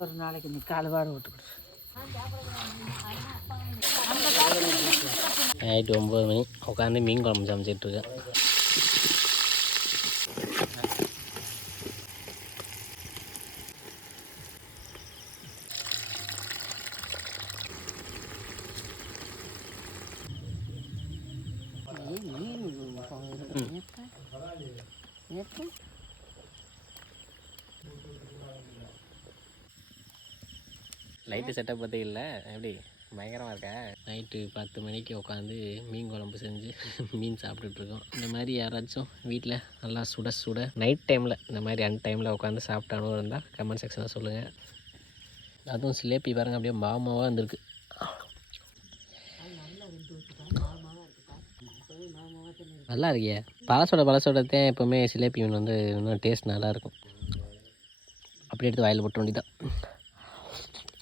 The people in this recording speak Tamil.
ஒரு நாளைக்கு நீ கால்வாடு விட்டுக்கிட்டு நைட்டு 9 மணி உட்காந்து மீன் குழம்பு சமைச்சிட்ருக்கேன். லைட்டு செட்டப் பற்றி இல்லை எப்படி பயங்கரமாக இருக்கா? நைட்டு 10 மணிக்கு உட்காந்து மீன் குழம்பு செஞ்சு மீன் சாப்பிட்டுட்ருக்கோம். இந்த மாதிரி யாராச்சும் வீட்டில் நல்லா சுட சுட நைட் டைமில் இந்த மாதிரி டைமில் உட்காந்து சாப்பிட்டாலும் இருந்தால் கமெண்ட் செக்ஷனில் சொல்லுங்கள். அதுவும் சிலேப்பி பாருங்க அப்படியே மாமாவாக இருந்திருக்கு. நல்லா இருக்கியா? பழசோடத்தையும் எப்போவுமே சிலேப்பி மீன் வந்து இன்னும் டேஸ்ட் நல்லாயிருக்கும். அப்படி எடுத்து வாயில் போட்ட வேண்டியதான்.